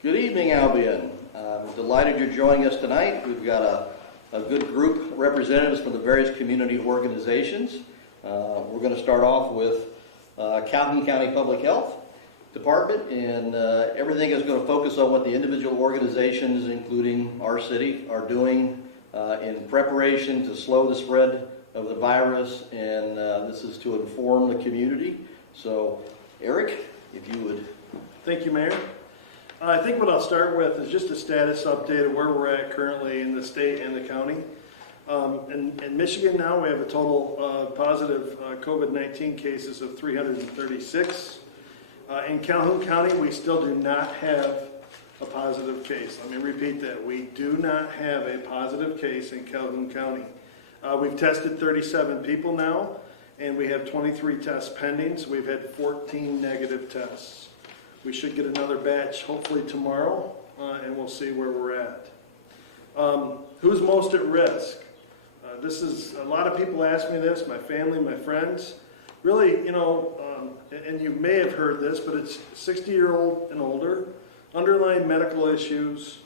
Good evening, Albion. I'm delighted you're joining us tonight. We've got a good group of representatives from the various community organizations. We're going to start off with Calhoun County Public Health Department, and everything is going to focus on what the individual organizations, including our city, are doing in preparation to slow the spread of the virus, and this is to inform the community. So, Eric, if you would. Thank you, Mayor. I think what I'll start with is just a status update of where we're at currently in the state and the county. In Michigan now we have a total positive COVID-19 cases of 336. In Calhoun County we still do not have a positive case. Let me repeat that. We do not have a positive case in Calhoun County. We've tested 37 people now, and we have 23 tests pending, so we've had 14 negative tests. We should get another batch hopefully tomorrow, and we'll see where we're at. Who's most at risk? This is, a lot of people ask me this, my family, my friends. Really, you know, and you may have heard this, but it's 60-year-old and older, underlying medical issues,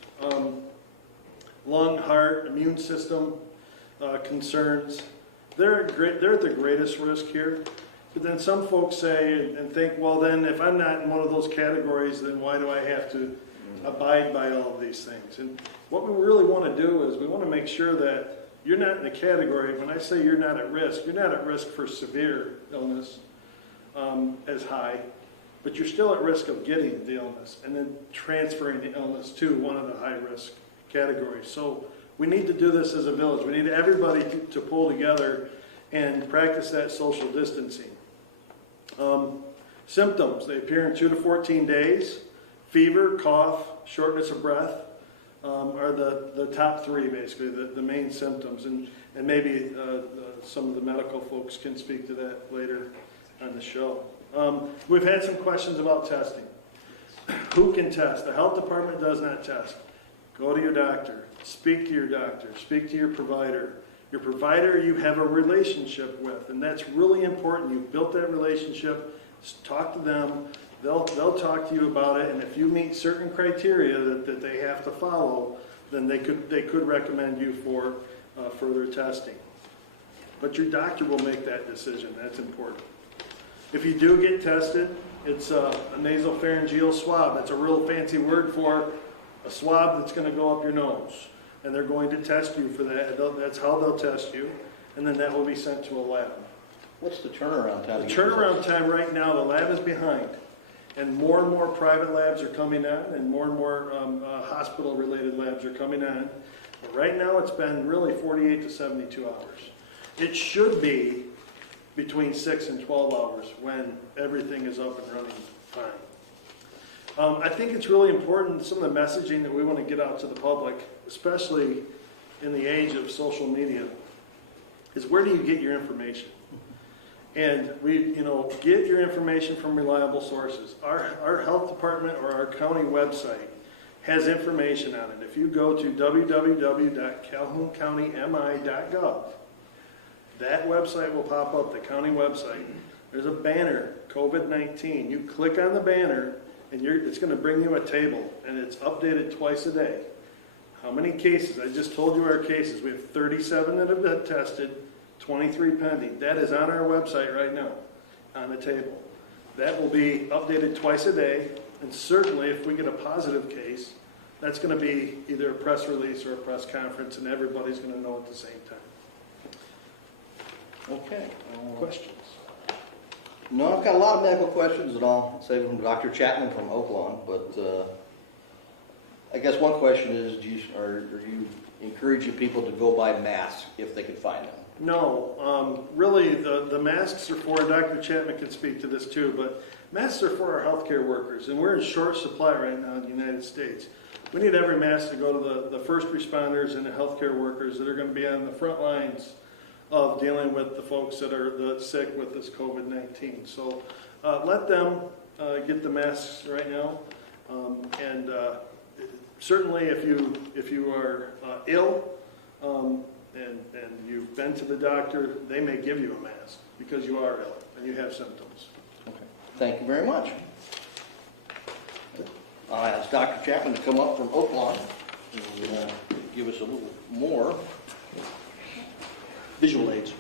lung, heart, immune system concerns. They're at the greatest risk here. But then some folks say and think, well, then if I'm not in one of those categories, then why do I have to abide by all of these things? And what we really want to do is we want to make sure that you're not in a category. When I say you're not at risk for severe illness as high, but you're still at risk of getting the illness and then transferring the illness to one of the high-risk categories. So we need to do this as a village. We need everybody to pull together and practice that social distancing. Symptoms, they appear in 2 to 14 days. Fever, cough, shortness of breath are the top three, basically, the main symptoms. And maybe some of the medical folks can speak to that later on the show. We've had some questions about testing. Who can test? The health department does not test. Go to your doctor. Speak to your doctor. Speak to your provider. Your provider you have a relationship with, and that's really important. You've built that relationship. Talk to them. They'll talk to you about it, and if you meet certain criteria that they have to follow, then they could recommend you for further testing. But your doctor will make that decision. That's important. If you do get tested, it's a nasopharyngeal swab. That's a real fancy word for a swab that's going to go up your nose. And they're going to test you for that. That's how they'll test you. And then that will be sent to a lab. What's the turnaround time? The turnaround time right now, the lab is behind. And more private labs are coming on, and more hospital-related labs are coming on. But right now it's been really 48 to 72 hours. It should be between 6 and 12 hours when everything is up and running fine. I think it's really important, some of the messaging that we want to get out to the public, especially in the age of social media, is where do you get your information? And get your information from reliable sources. Our health department or our county website has information on it. If you go to www.calhouncountymI.gov, that website will pop up, the county website. There's a banner, COVID-19. You click on the banner, and it's going to bring you a table, and it's updated twice a day. How many cases? I just told you our cases. We have 37 that have been tested, 23 pending. That is on our website right now, on the table. That will be updated twice a day, and certainly if we get a positive case, that's going to be either a press release or a press conference, and everybody's going to know at the same time. Okay. Questions? No, I've got a lot of medical questions, and I'll save them from Dr. Chapman from Oaklawn. But I guess one question is, are you encouraging people to go buy masks if they can find them? No, really the masks are for, Dr. Chapman can speak to this too, but masks are for our healthcare workers, and we're in short supply right now in the United States. We need every mask to go to the first responders and the healthcare workers that are going to be on the front lines of dealing with the folks that are sick with this COVID-19. So let them get the masks right now, and certainly if you are ill and you've been to the doctor, they may give you a mask because you are ill and you have symptoms. Okay. Thank you very much. I asked Dr. Chapman to come up from Oaklawn and give us a little more visual aids.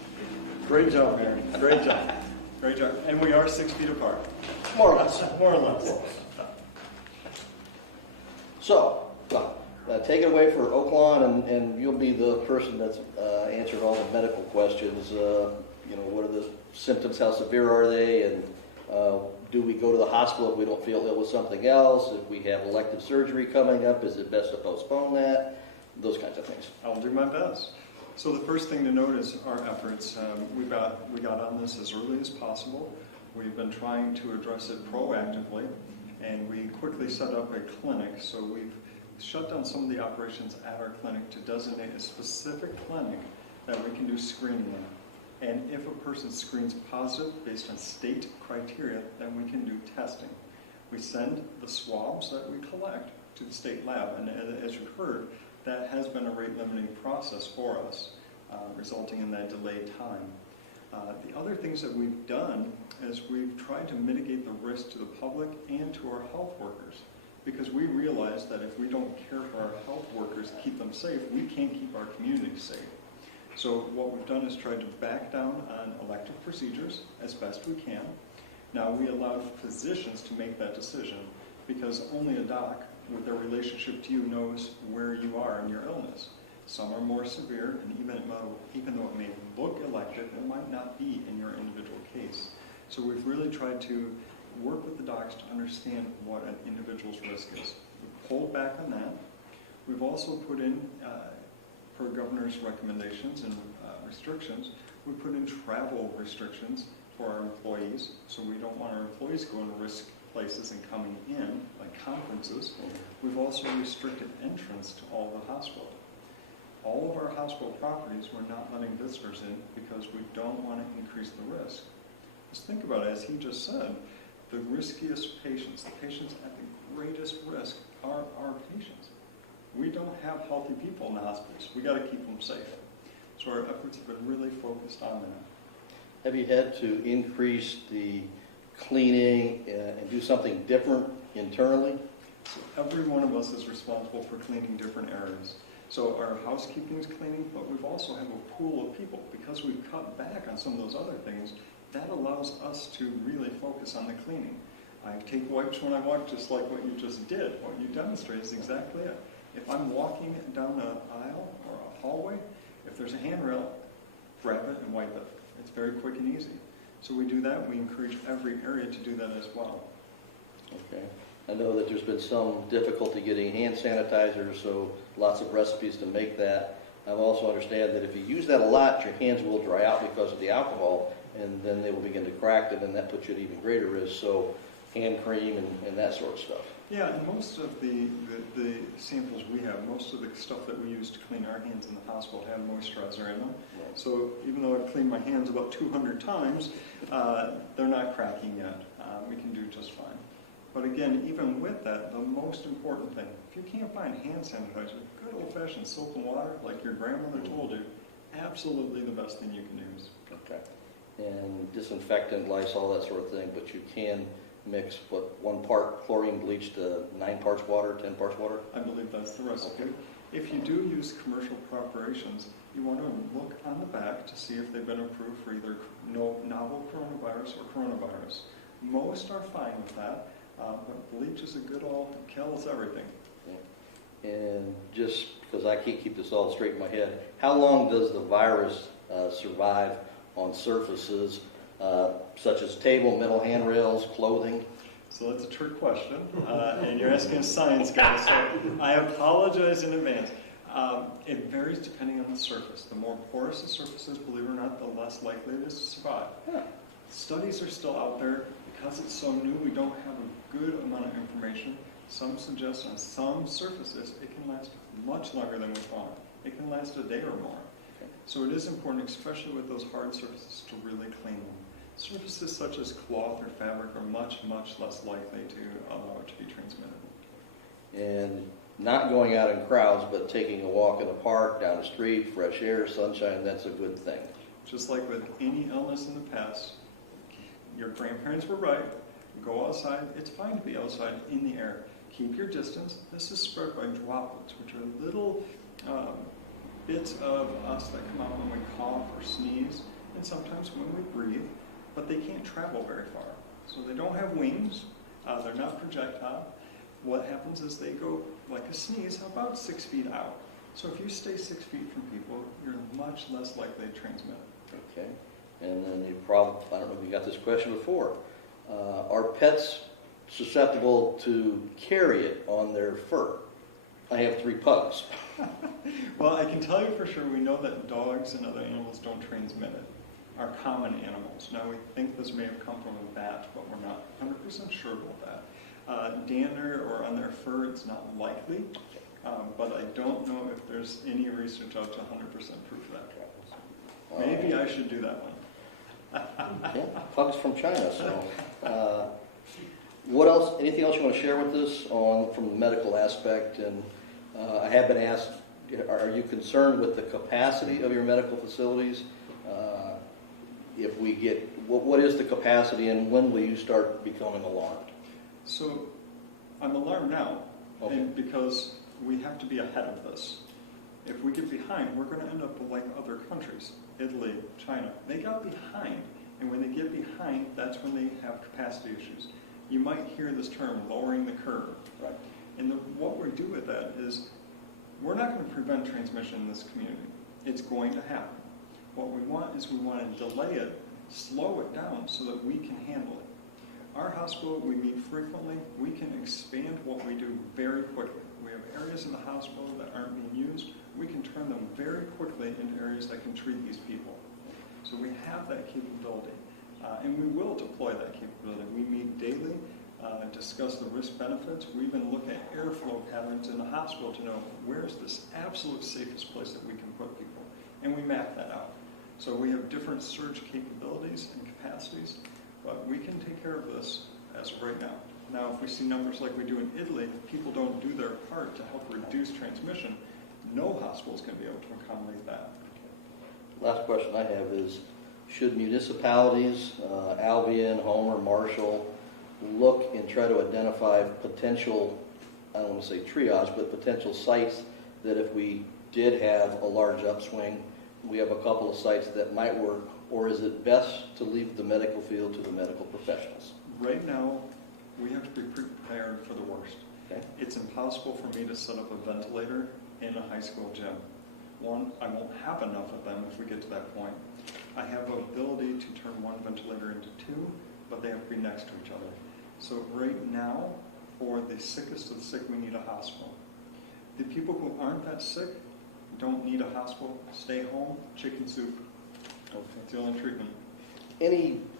Great job, Mary. Great job. Great job. And we are 6 feet apart. More or less. More or less. So, take it away for Oaklawn, and you'll be the person that's answered all the medical questions. What are the symptoms? How severe are they? And do we go to the hospital if we don't feel ill with something else? If we have elective surgery coming up, is it best to postpone that? Those kinds of things. I'll do my best. So the first thing to note is our efforts. We got on this as early as possible. We've been trying to address it proactively, and we quickly set up a clinic. So we've shut down some of the operations at our clinic to designate a specific clinic that we can do screening in. And if a person screens positive based on state criteria, then we can do testing. We send the swabs that we collect to the state lab, and as you heard, that has been a rate-limiting process for us, resulting in that delayed time. The other things that we've done is we've tried to mitigate the risk to the public and to our health workers, because we realize that if we don't care for our health workers, keep them safe, we can't keep our community safe. So what we've done is tried to back down on elective procedures as best we can. Now, we allow physicians to make that decision, because only a doc with their relationship to you knows where you are in your illness. Some are more severe, and even though it may look elective, it might not be in your individual case. So we've really tried to work with the docs to understand what an individual's risk is. We've pulled back on that. We've also put in, per governor's recommendations and restrictions, we put in travel restrictions for our employees. So we don't want our employees going to risk places and coming in, like conferences. We've also restricted entrance to all the hospital. All of our hospital properties, we're not letting visitors in because we don't want to increase the risk. Just think about it, as he just said, the riskiest patients, the patients at the greatest risk are our patients. We don't have healthy people in the hospitals. We got to keep them safe. So our efforts have been really focused on that. Have you had to increase the cleaning and do something different internally? So every one of us is responsible for cleaning different areas. So our housekeeping is cleaning, but we've also have a pool of people. Because we've cut back on some of those other things, that allows us to really focus on the cleaning. I take wipes when I walk, just like what you just did. What you demonstrated is exactly it. If I'm walking down an aisle or a hallway, if there's a handrail, grab it and wipe it. It's very quick and easy. So we do that. We encourage every area to do that as well. Okay. I know that there's been some difficulty getting hand sanitizer, so lots of recipes to make that. I also understand that if you use that a lot, your hands will dry out because of the alcohol, and then they will begin to crack, and then that puts you at even greater risk. So hand cream and that sort of stuff. Yeah, and most of the samples we have, most of the stuff that we use to clean our hands in the hospital have moisturizer in them. Right. So even though I've cleaned my hands about 200 times, they're not cracking yet. We can do just fine. But again, even with that, the most important thing, if you can't find hand sanitizer, good old-fashioned soap and water, like your grandmother told you, absolutely the best thing you can use. Okay. And disinfectant, Lysol, that sort of thing, but you can mix, 1 part chlorine bleach to 9 parts water, 10 parts water? I believe that's the recipe. Okay. If you do use commercial preparations, you want to look on the back to see if they've been approved for either novel coronavirus or coronavirus. Most are fine with that, but bleach is a good old, kills everything. And just because I can't keep this all straight in my head, how long does the virus survive on surfaces such as table, metal handrails, clothing? So that's a trick question, and you're asking a science guy, so I apologize in advance. It varies depending on the surface. The more porous the surface is, believe it or not, the less likely it is to survive. Yeah. Studies are still out there. Because it's so new, we don't have a good amount of information. Some suggest on some surfaces it can last much longer than we thought. It can last a day or more. Okay. So it is important, especially with those hard surfaces, to really clean them. Surfaces such as cloth or fabric are much, much less likely to allow it to be transmitted. And not going out in crowds, but taking a walk in the park, down the street, fresh air, sunshine, that's a good thing. Just like with any illness in the past, your grandparents were right. Go outside. It's fine to be outside in the air. keep your distance. This is spread by droplets, which are little bits of us that come out when we cough or sneeze, and sometimes when we breathe, but they can't travel very far. So they don't have wings, they're not projectile. What happens is they go, like a sneeze, about 6 feet out. So if you stay 6 feet from people, you're much less likely to transmit it. Okay. And then you probably, I don't know if you got this question before, are pets susceptible to carry it on their fur? I have 3 pugs. Well, I can tell you for sure, we know that dogs and other animals don't transmit it, are common animals. Now, we think this may have come from a bat, but we're not 100% sure about that. Dander or on their fur, it's not likely, but I don't know if there's any research out to 100% proof that. Maybe I should do that one. Yeah, pugs from China, so. What else, anything else you want to share with us from the medical aspect? And I have been asked, are you concerned with the capacity of your medical facilities? If we get, what is the capacity and when will you start becoming alarmed? So I'm alarmed now, Okay. and because we have to be ahead of this. If we get behind, we're going to end up like other countries, Italy, China. They got behind, and when they get behind, that's when they have capacity issues. You might hear this term, lowering the curve. Right. And what we do with that is, we're not going to prevent transmission in this community. It's going to happen. What we want is we want to delay it, slow it down so that we can handle it. Our hospital, we meet frequently. We can expand what we do very quickly. We have areas in the hospital that aren't being used. We can turn them very quickly into areas that can treat these people. So we have that capability, and we will deploy that capability. We meet daily, discuss the risk benefits. We even look at airflow patterns in the hospital to know where's this absolute safest place that we can put people, and we map that out. So we have different surge capabilities and capacities, but we can take care of this as of right now. Now, if we see numbers like we do in Italy, if people don't do their part to help reduce transmission, no hospital is going to be able to accommodate that. Last question I have is, should municipalities, Albion, Homer, Marshall, look and try to identify potential, I don't want to say triage, but potential sites that if we did have a large upswing, we have a couple of sites that might work, or is it best to leave the medical field to the medical professionals? Right now, we have to be prepared for the worst. Okay. It's impossible for me to set up a ventilator in a high school gym. One, I won't have enough of them if we get to that point. I have the ability to turn one ventilator into 2, but they have to be next to each other. So right now, for the sickest of the sick, we need a hospital. The people who aren't that sick don't need a hospital. Stay home, chicken soup. That's the only treatment.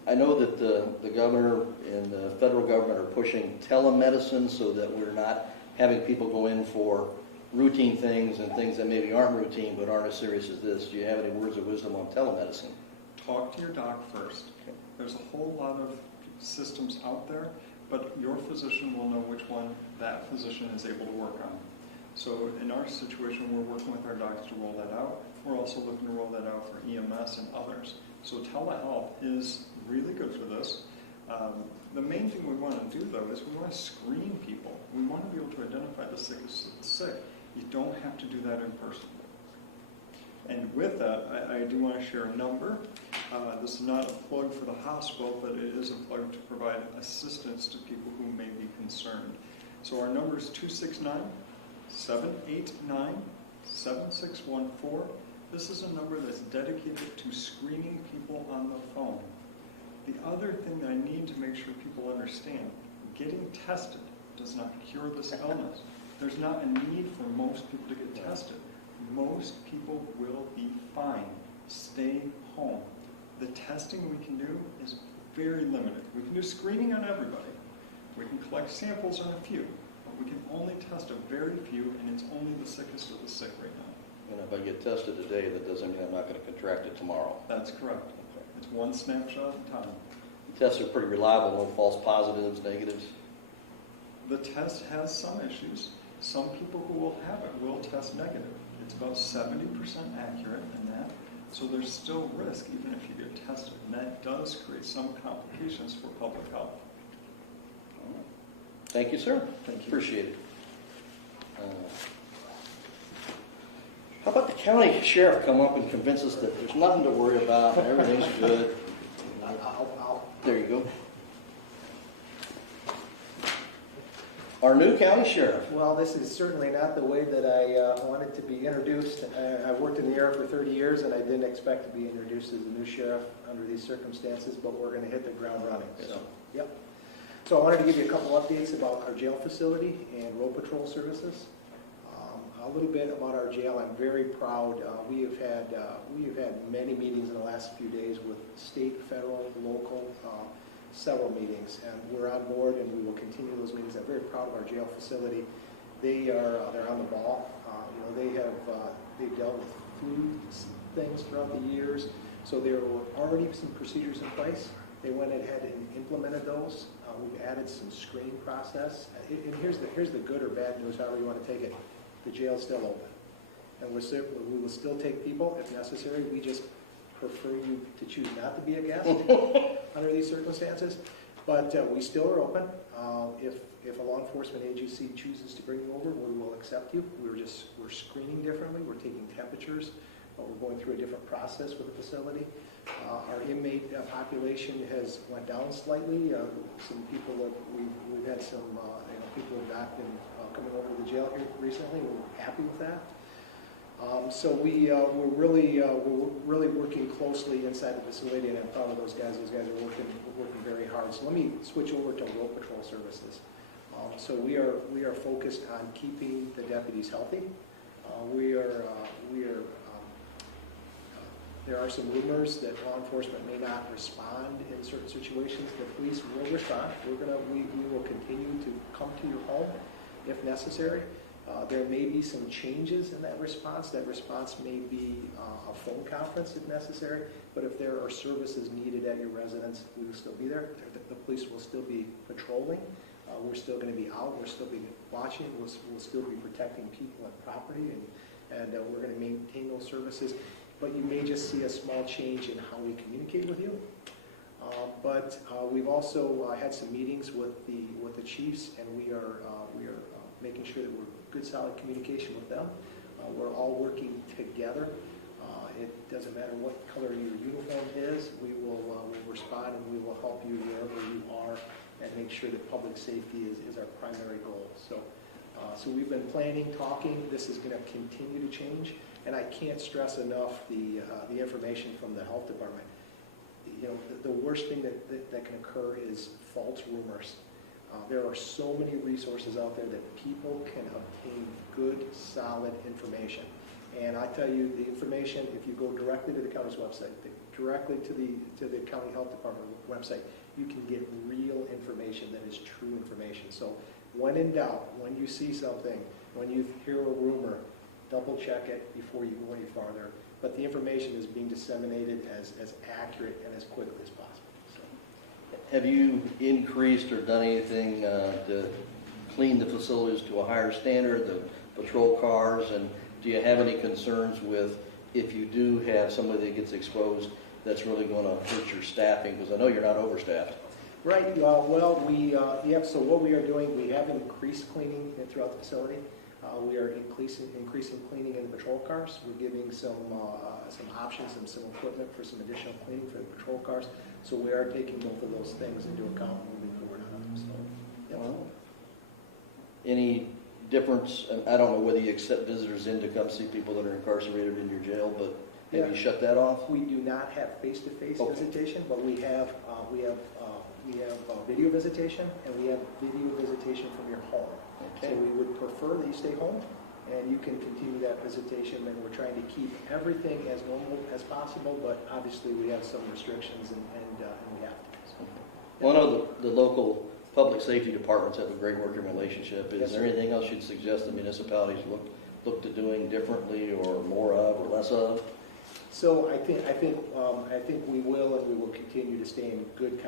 I know that the governor and the federal government are pushing telemedicine so that we're not having people go in for routine things and things that maybe aren't routine but aren't as serious as this. Do you have any words of wisdom on telemedicine? Talk to your doc first. Okay. There's a whole lot of systems out there, but your physician will know which one that physician is able to work on. So in our situation, we're working with our docs to roll that out. We're also looking to roll that out for EMS and others. So telehealth is really good for this. The main thing we want to do, though, is we want to screen people. We want to be able to identify the sickest of the sick. You don't have to do that in person. And with that, I do want to share a number. This is not a plug for the hospital, but it is a plug to provide assistance to people who may be concerned. So our number is 269-789-7614. This is a number that's dedicated to screening people on the phone. The other thing I need to make sure people understand, getting tested does not cure this illness. There's not a need for most people to get tested. Most people will be fine. Stay home. The testing we can do is very limited. We can do screening on everybody. We can collect samples on a few, but we can only test a very few, and it's only the sickest of the sick right now. And if I get tested today, that doesn't mean I'm not going to contract it tomorrow. That's correct. Okay. It's one snapshot at a time. The tests are pretty reliable, no false positives, negatives. The test has some issues. Some people who will have it will test negative. It's about 70% accurate in that. So there's still risk even if you get tested. And that does create some complications for public health. Thank you, sir. Thank you. Appreciate it. How about the county sheriff come up and convince us that there's nothing to worry about and everything's good? There you go. Our new county sheriff. Well, this is certainly not the way that I wanted to be introduced. I worked in the area for 30 years, and I didn't expect to be introduced as a new sheriff under these circumstances, but we're going to hit the ground running. So, yep. So I wanted to give you a couple updates about our jail facility and road patrol services. A little bit about our jail. I'm very proud. We have had many meetings in the last few days with state, federal, local, several meetings, and we're on board, and we will continue those meetings. I'm very proud of our jail facility. They're on the ball. They've dealt with flu things throughout the years, so there were already some procedures in place. They went ahead and implemented those. We've added some screening process. And here's the good or bad news, however you want to take it. The jail's still open, and we will still take people if necessary. We just prefer you to choose not to be a guest under these circumstances, but we still are open. If a law enforcement agency chooses to bring you over, we will accept you. We're screening differently. We're taking temperatures. We're going through a different process with the facility. Our inmate population has went down slightly. Some people that we've had some people have not been coming over to the jail here recently. We're happy with that. So we're really working closely inside the facility, and I'm proud of those guys. Those guys are working very hard. So let me switch over to road patrol services. So we are focused on keeping the deputies healthy. There are some rumors that law enforcement may not respond in certain situations. The police will respond. We will continue to come to your home if necessary. There may be some changes in that response. That response may be a phone conference if necessary, but if there are services needed at your residence, we will still be there. The police will still be patrolling. We're still going to be out. We'll still be watching. We'll still be protecting people and property, and we're going to maintain those services. But you may just see a small change in how we communicate with you. But we've also had some meetings with the chiefs, and we are making sure that we're good, solid communication with them. We're all working together. It doesn't matter what color your uniform is. We will respond, and we will help you wherever you are, and make sure that public safety is our primary goal. So we've been planning, talking. This is going to continue to change, and I can't stress enough the information from the health department. The worst thing that can occur is false rumors. There are so many resources out there that people can obtain good, solid information. And I tell you, the information, if you go directly to the county's website, directly to the county health department website, you can get real information that is true information. So when in doubt, when you see something, when you hear a rumor, double check it before you go any farther. But the information is being disseminated as accurate and as quickly as possible. Have you increased or done anything to clean the facilities to a higher standard, the patrol cars, and do you have any concerns with if you do have somebody that gets exposed that's really going to hurt your staffing? Because I know you're not overstaffed. Right. So what we are doing, we have increased cleaning throughout the facility. We are increasing cleaning in the patrol cars. We're giving some options and some equipment for some additional cleaning for the patrol cars. So we are taking both of those things into account moving forward on them. So, yeah. Well, any difference? I don't know whether you accept visitors in to come see people that are incarcerated in your jail, but have you shut that off? We do not have face-to-face visitation, but we have video visitation, and we have video visitation from your home. Okay. So we would prefer that you stay home, and you can continue that visitation, and we're trying to keep everything as normal as possible, but obviously we have some restrictions, and we have to. So, yeah. Well, I know the local public safety departments have a great working relationship. Is Yes, there sir. anything else you'd suggest the municipalities look to doing differently or more of or less of? So I think we will, and we will continue to stay in good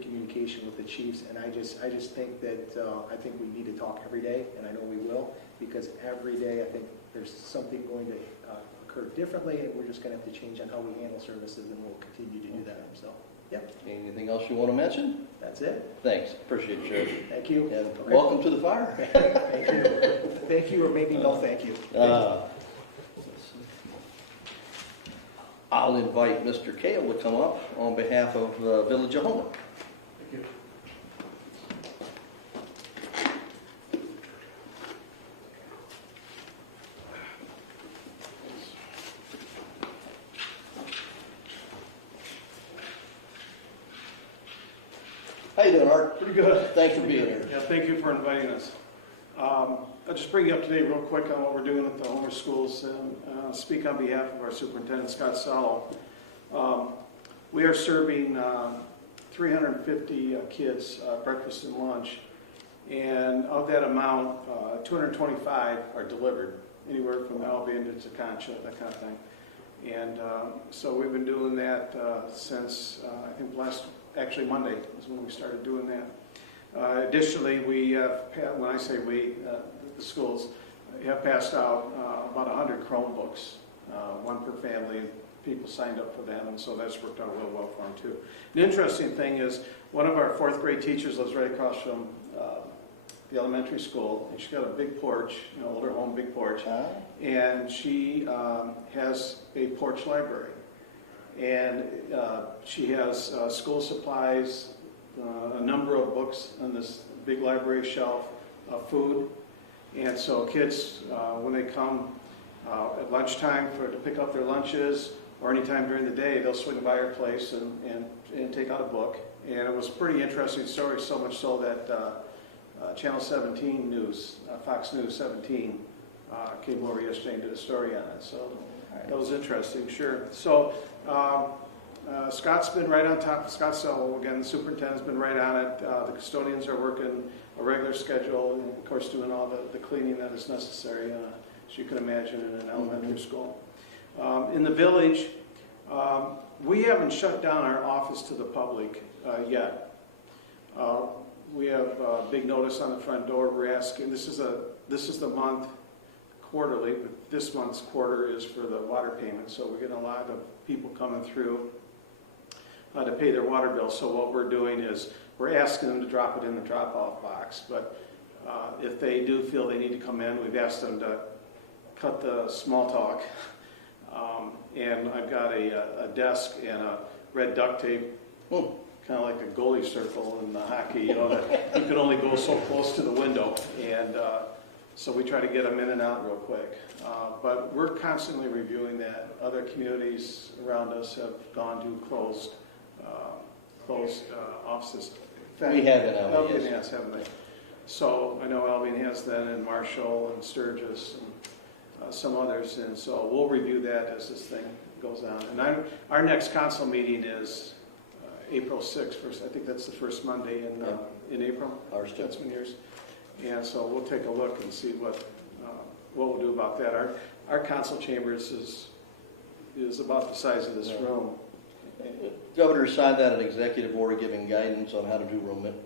communication with the chiefs. And I just think that I think we need to talk every day, and I know we will, because every day I think there's something going to occur differently, and we're just going to have to change on how we handle services, and we'll continue to do that. So Yep. Anything else you want to mention? That's it. Thanks, appreciate it, Sheriff. Thank you. And Okay. welcome to the fire. Thank you. Thank you, or maybe no thank you. I'll invite Mr. Kale to come up on behalf of the Village of Homer. Thank you. How you doing, Art? Pretty good. Thanks for being here. Yeah, thank you for inviting us. I'll just bring you up to date real quick on what we're doing at the Homer schools and speak on behalf of our superintendent, Scott Sallow. We are serving 350 kids breakfast and lunch, and of that amount, 225 are delivered, anywhere from Albion to Concha, that kind of thing. And so we've been doing that since, I think actually Monday is when we started doing that. Additionally, we have, when I say we, the schools have passed out about 100 Chromebooks, one per family. People signed up for them, and so that's worked out real well for them too. The interesting thing is, one of our 4th grade teachers lives right across from the elementary school, and she's got a big porch, older home, big porch, and she has a porch library. And she has school supplies, a number of books on this big library shelf, food. And so kids, when they come at lunchtime to pick up their lunches, or any time during the day, they'll swing by her place and take out a book. And it was a pretty interesting story, so much so that Channel 17 News, Fox News 17, came over yesterday and did a story on it. So that was interesting, sure. So Scott's been right on top. Scott Sallow, again, the superintendent's been right on it. The custodians are working a regular schedule, and of course doing all the cleaning that is necessary, as you can imagine, in an elementary school. In the village, we haven't shut down our office to the public yet. We have a big notice on the front door. We're asking, this is the month quarterly, but this month's quarter is for the water payment, so we're getting a lot of people coming through to pay their water bill. So what we're doing is we're asking them to drop it in the drop-off box, but if they do feel they need to come in, we've asked them to cut the small talk. And I've got a desk and a red duct tape, kind of like a goalie circle in the hockey, that you can only go so close to the window. And so we try to get them in and out real quick. But we're constantly reviewing that. Other communities around us have gone to closed offices. We have in Albion, Albion, yes. yes, haven't they? So I know Albion has that, and Marshall and Sturgis and some others, and so we'll review that as this thing goes on. And our next council meeting is April 6th. I think that's the first Monday in April. Ours too. That's when yours. And so we'll take a look and see what we'll do about that. Our council chambers is about the size of this room. Governor signed that an executive order giving guidance on how to do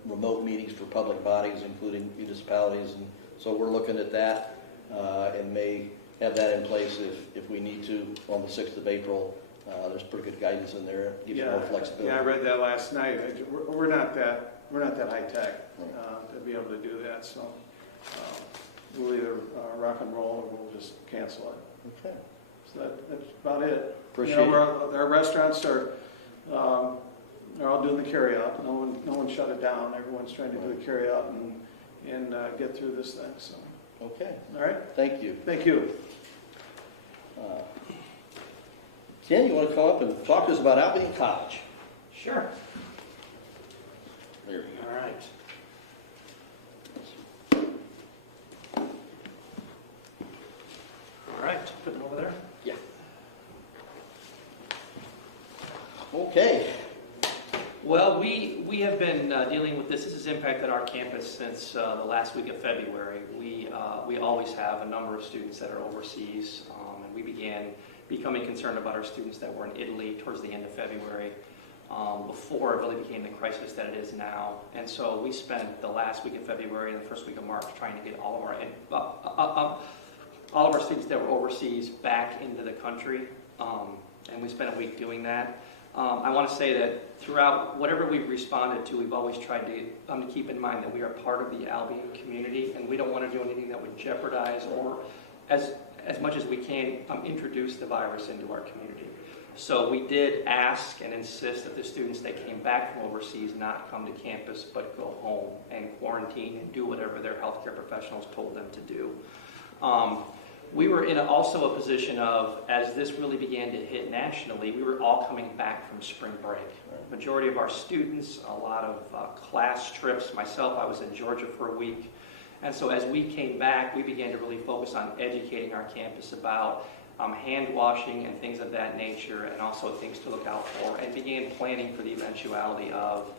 remote meetings for public bodies, including municipalities, and so we're looking at that and may have that in place if we need to on the 6th of April. There's pretty good guidance in there. Gives you more flexibility. Yeah, I read that last night. We're not that high tech to be able to do that. So we'll either rock and roll or we'll just cancel it. Okay. So that's about it. Appreciate it. Our restaurants are all doing the carryout. No one shut it down. Everyone's trying to do the carryout and get through this thing. So. Okay. All right. Thank you. Thank you. Ken, you want to come up and talk to us about Albion College? Sure. There you go. All right. All right, put it over there. Yeah. Okay. Well, we have been dealing with this. This has impacted our campus since the last week of February. We always have a number of students that are overseas, and we began becoming concerned about our students that were in Italy towards the end of February, before it really became the crisis that it is now. And so we spent the last week of February and the first week of March trying to get all of our students that were overseas back into the country, and we spent a week doing that. I want to say that throughout whatever we've responded to, we've always tried to keep in mind that we are part of the Albion community, and we don't want to do anything that would jeopardize or, as much as we can, introduce the virus into our community. So we did ask and insist that the students that came back from overseas not come to campus, but go home and quarantine and do whatever their healthcare professionals told them to do. We were in also a position of, as this really began to hit nationally, we were all coming back from spring break. Majority of our students, a lot of class trips. Myself, I was in Georgia for a week. And so as we came back, we began to really focus on educating our campus about hand washing and things of that nature, and also things to look out for, and began planning for the eventuality of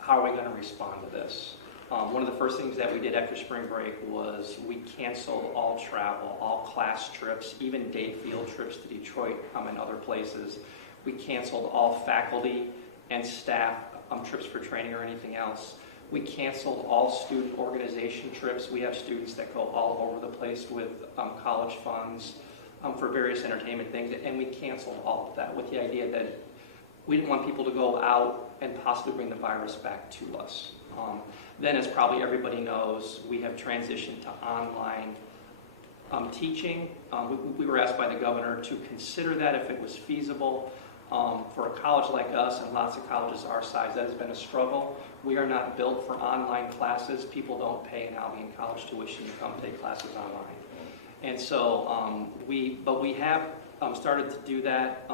how are we going to respond to this. One of the first things that we did after spring break was we canceled all travel, all class trips, even day field trips to Detroit and other places. We canceled all faculty and staff trips for training or anything else. We canceled all student organization trips. We have students that go all over the place with college funds for various entertainment things, and we canceled all of that with the idea that we didn't want people to go out and possibly bring the virus back to us. Then, as probably everybody knows, we have transitioned to online teaching. We were asked by the governor to consider that if it was feasible. For a college like us and lots of colleges our size, that has been a struggle. We are not built for online classes. People don't pay an Albion college tuition to come take classes online. And so we have started to do that.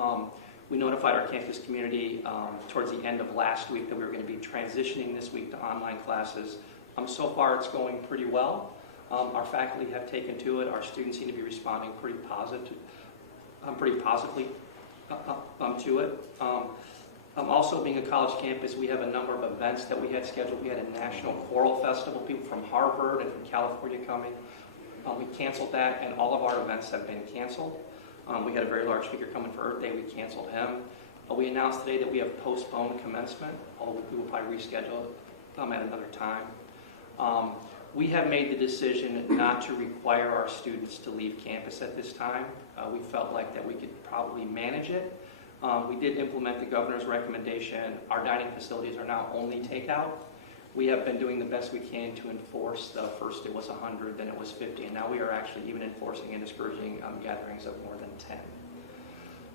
We notified our campus community towards the end of last week that we were going to be transitioning this week to online classes. So far it's going pretty well. Our faculty have taken to it. Our students seem to be responding pretty positively to it. Also being a college campus, we have a number of events that we had scheduled. We had a National Choral Festival, people from Harvard and from California coming. We canceled that, and all of our events have been canceled. We had a very large speaker coming for Earth Day. We canceled him. We announced today that we have postponed commencement. We will probably reschedule it at another time. We have made the decision not to require our students to leave campus at this time. We felt like that we could probably manage it. We did implement the governor's recommendation. Our dining facilities are now only takeout. We have been doing the best we can to enforce. First it was 100, then it was 50, and now we are actually even enforcing and discouraging gatherings of more than 10.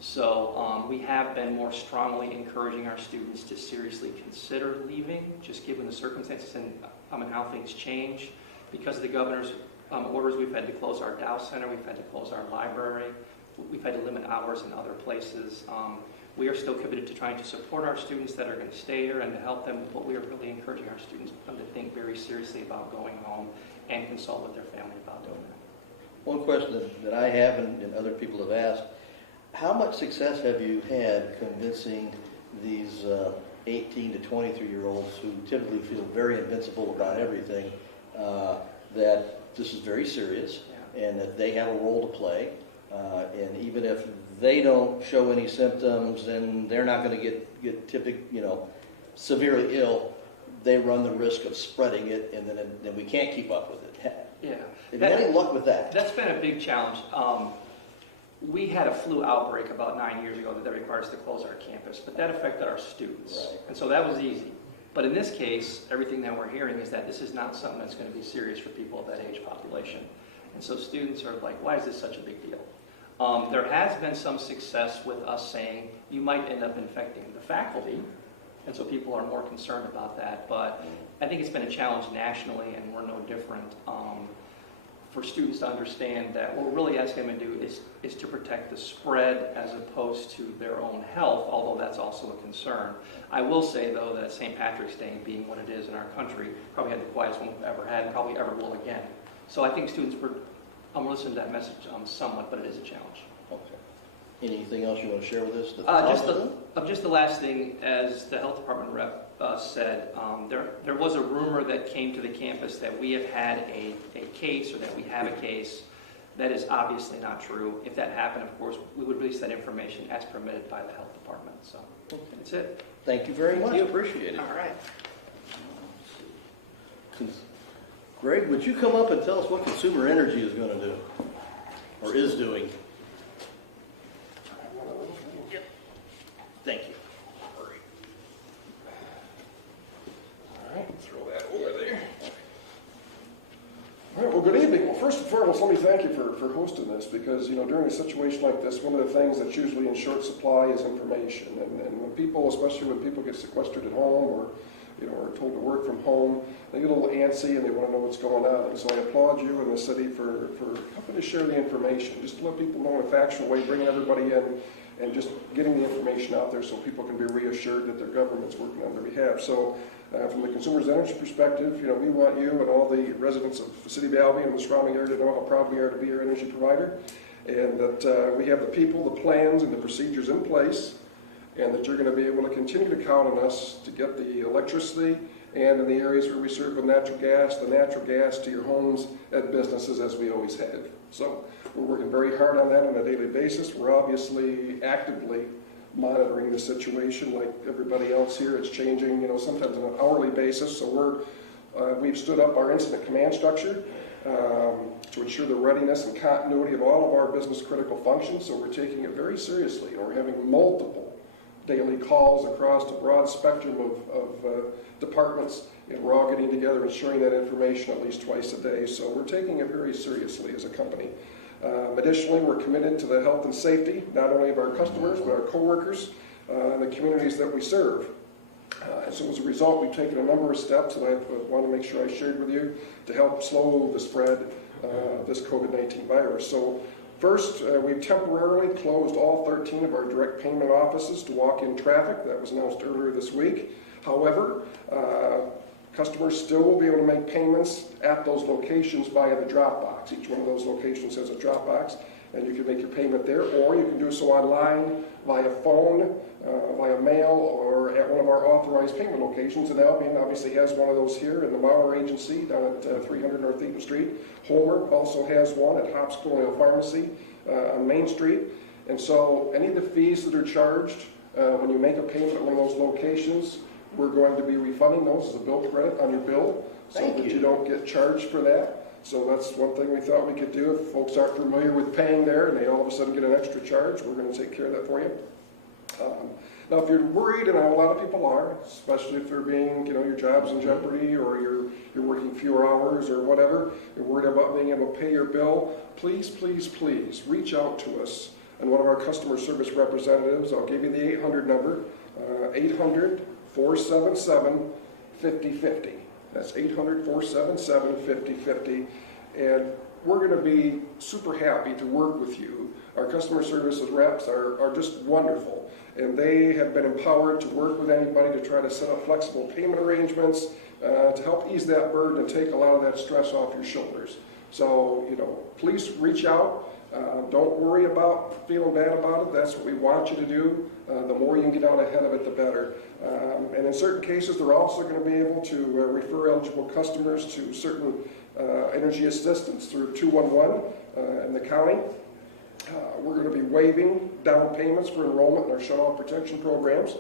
So we have been more strongly encouraging our students to seriously consider leaving, just given the circumstances and how things change. Because of the governor's orders, we've had to close our Dow Center, we've had to close our library, we've had to limit hours in other places. We are still committed to trying to support our students that are going to stay here and to help them, but we are really encouraging our students to think very seriously about going home and consult with their family about doing that. One question that I have and other people have asked, how much success have you had convincing these 18 to 23-year-olds who typically feel very invincible about everything that this is very serious and that they have a role to play? And even if they don't show any symptoms and they're not going to get severely ill, they run the risk of spreading it, and then we can't keep up with it. Yeah. Have you had any luck with that? That's been a big challenge. We had a flu outbreak about 9 years ago that required us to close our campus, but that affected our students. Right. And so that was easy. But in this case, everything that we're hearing is that this is not something that's going to be serious for people of that age population. And so students are like, why is this such a big deal? There has been some success with us saying you might end up infecting the faculty, and so people are more concerned about that. But I think it's been a challenge nationally, and we're no different. For students to understand that what we're really asking them to do is to protect the spread as opposed to their own health, although that's also a concern. I will say, though, that St. Patrick's Day, being what it is in our country, probably had the quietest one we've ever had and probably ever will again. So I think students were listening to that message somewhat, but it is a challenge. Okay. Anything else you want to share with us? Just the last thing, as the health department rep said, there was a rumor that came to the campus that we have had a case or that we have a case. That is obviously not true. If that happened, of course, we would release that information as permitted by the health department. So that's it. Thank you very much. Appreciate it. All right. Greg, would you come up and tell us what Consumer Energy is going to do or is doing? Thank you. Good evening. Well, first and foremost, let me thank you for hosting this because, during a situation like this, one of the things that's usually in short supply is information. And when people, especially when people get sequestered at home or, are told to work from home, they get a little antsy and they want to know what's going on. And so I applaud you and the city for helping to share the information, just to let people know in a factual way, bringing everybody in and just getting the information out there so people can be reassured that their government's working on their behalf. So from the consumer's energy perspective, we want you and all the residents of the city of Albion and the surrounding area to know how proud we are to be your energy provider, and that we have the people, the plans, and the procedures in place, and that you're going to be able to continue to count on us to get the electricity, and in the areas where we serve with natural gas, the natural gas to your homes and businesses as we always have. So we're working very hard on that on a daily basis. We're obviously actively monitoring the situation like everybody else here. It's changing, sometimes on an hourly basis. So we've stood up our incident command structure to ensure the readiness and continuity of all of our business critical functions. So we're taking it very seriously. We're having multiple daily calls across a broad spectrum of departments, and we're all getting together and sharing that information at least twice a day. So we're taking it very seriously as a company. Additionally, we're committed to the health and safety, not only of our customers, but our coworkers and the communities that we serve. And so as a result, we've taken a number of steps that I want to make sure I shared with you to help slow the spread of this COVID-19 virus. So first, we've temporarily closed all 13 of our direct payment offices to walk-in traffic. That was announced earlier this week. However, customers still will be able to make payments at those locations via the drop box. Each one of those locations has a drop box, and you can make your payment there, or you can do so online, via phone, via mail, or at one of our authorized payment locations. And Albion obviously has one of those here in the Mauer Agency down at 300 North Eaton Street. Homer also has one at Hops Colonial Pharmacy on Main Street. And so any of the fees that are charged when you make a payment at one of those locations, we're going to be refunding those as a bill credit on your bill so that you don't get charged for that. So that's one thing we thought we could do. If folks aren't familiar with paying there and they all of a sudden get an extra charge, we're going to take care of that for you. Now, if you're worried, and a lot of people are, especially if they're being, your job's in jeopardy or you're working fewer hours or whatever, you're worried about being able to pay your bill, please, please, please reach out to us and one of our customer service representatives. I'll give you the 800 number, 800-477-5050. That's 800-477-5050. And we're going to be super happy to work with you. Our customer services reps are just wonderful. And they have been empowered to work with anybody to try to set up flexible payment arrangements to help ease that burden and take a lot of that stress off your shoulders. So, please reach out. Don't worry about feeling bad about it. That's what we want you to do. The more you can get out ahead of it, the better. And in certain cases, they're also going to be able to refer eligible customers to certain energy assistance through 211 in the county. We're going to be waiving down payments for enrollment in our shut-off protection programs.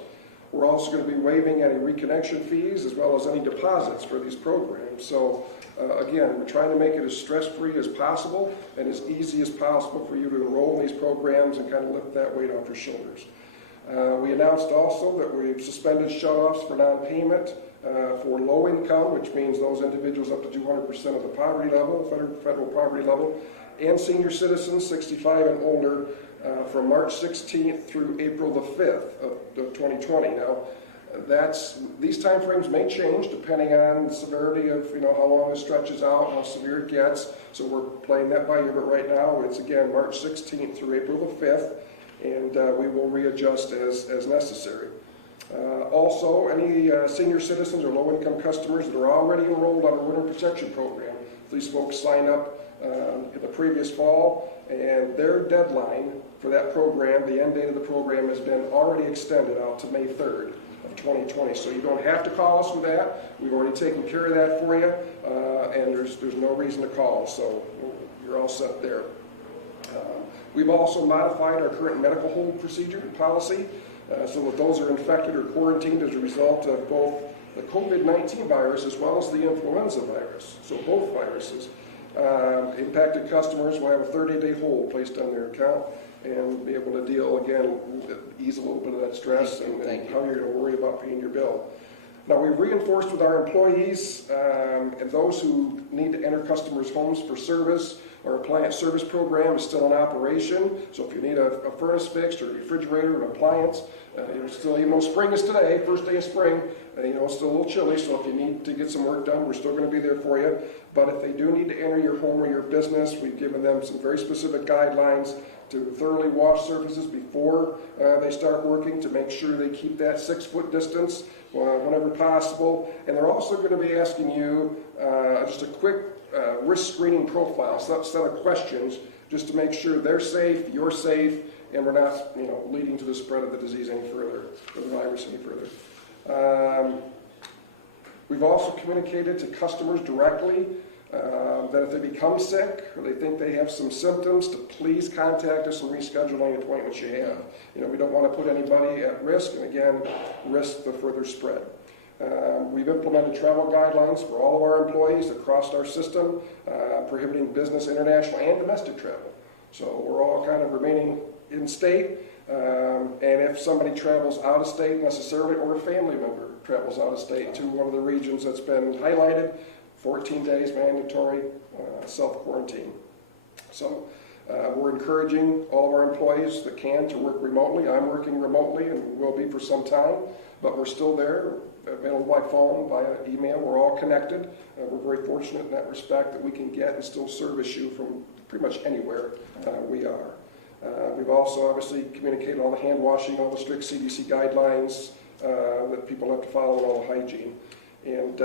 We're also going to be waiving any reconnection fees as well as any deposits for these programs. So again, we're trying to make it as stress-free as possible and as easy as possible for you to enroll in these programs and kind of lift that weight off your shoulders. We announced also that we've suspended shutoffs for non-payment for low income, which means those individuals up to 200% of the poverty level, federal poverty level, and senior citizens 65 and older from March 16th through April the 5th of 2020. Now, these timeframes may change depending on the severity of how long it stretches out, how severe it gets. So we're playing that by ear, but right now it's again March 16th through April the 5th, and we will readjust as necessary. Also, any senior citizens or low-income customers that are already enrolled on a winter protection program, these folks signed up in the previous fall, and their deadline for that program, the end date of the program, has been already extended out to May 3rd of 2020. So you don't have to call us with that. We've already taken care of that for you, and there's no reason to call. So you're all set there. We've also modified our current medical hold procedure and policy so that those are infected or quarantined as a result of both the COVID-19 virus as well as the influenza virus. So both viruses. Impacted customers will have a 30-day hold placed on their account and be able to deal, again, ease a little bit of that stress and how you're going to worry about paying your bill. Now, we've reinforced with our employees and those who need to enter customers' homes for service. Our appliance service program is still in operation, so if you need a furnace fixed or a refrigerator or an appliance, still, even though spring is today, first day of spring, it's still a little chilly, so if you need to get some work done, we're still going to be there for you. But if they do need to enter your home or your business, we've given them some very specific guidelines to thoroughly wash surfaces before they start working, to make sure they keep that 6-foot distance whenever possible. And they're also going to be asking you just a quick risk screening profile, set of questions, just to make sure they're safe, you're safe, and we're not, leading to the spread of the disease any further, or the virus any further. We've also communicated to customers directly that if they become sick or they think they have some symptoms, to please contact us and reschedule any appointments you have. We don't want to put anybody at risk, and again, risk the further spread. We've implemented travel guidelines for all of our employees across our system, prohibiting business, international, and domestic travel. So we're all kind of remaining in state, and if somebody travels out of state necessarily, or a family member travels out of state to one of the regions that's been highlighted, 14 days mandatory self-quarantine. So we're encouraging all of our employees that can to work remotely. I'm working remotely and will be for some time, but we're still there, available by phone, via email. We're all connected. We're very fortunate in that respect that we can get and still service you from pretty much anywhere we are. We've also obviously communicated all the hand washing, all the strict CDC guidelines that people have to follow, and all the hygiene. And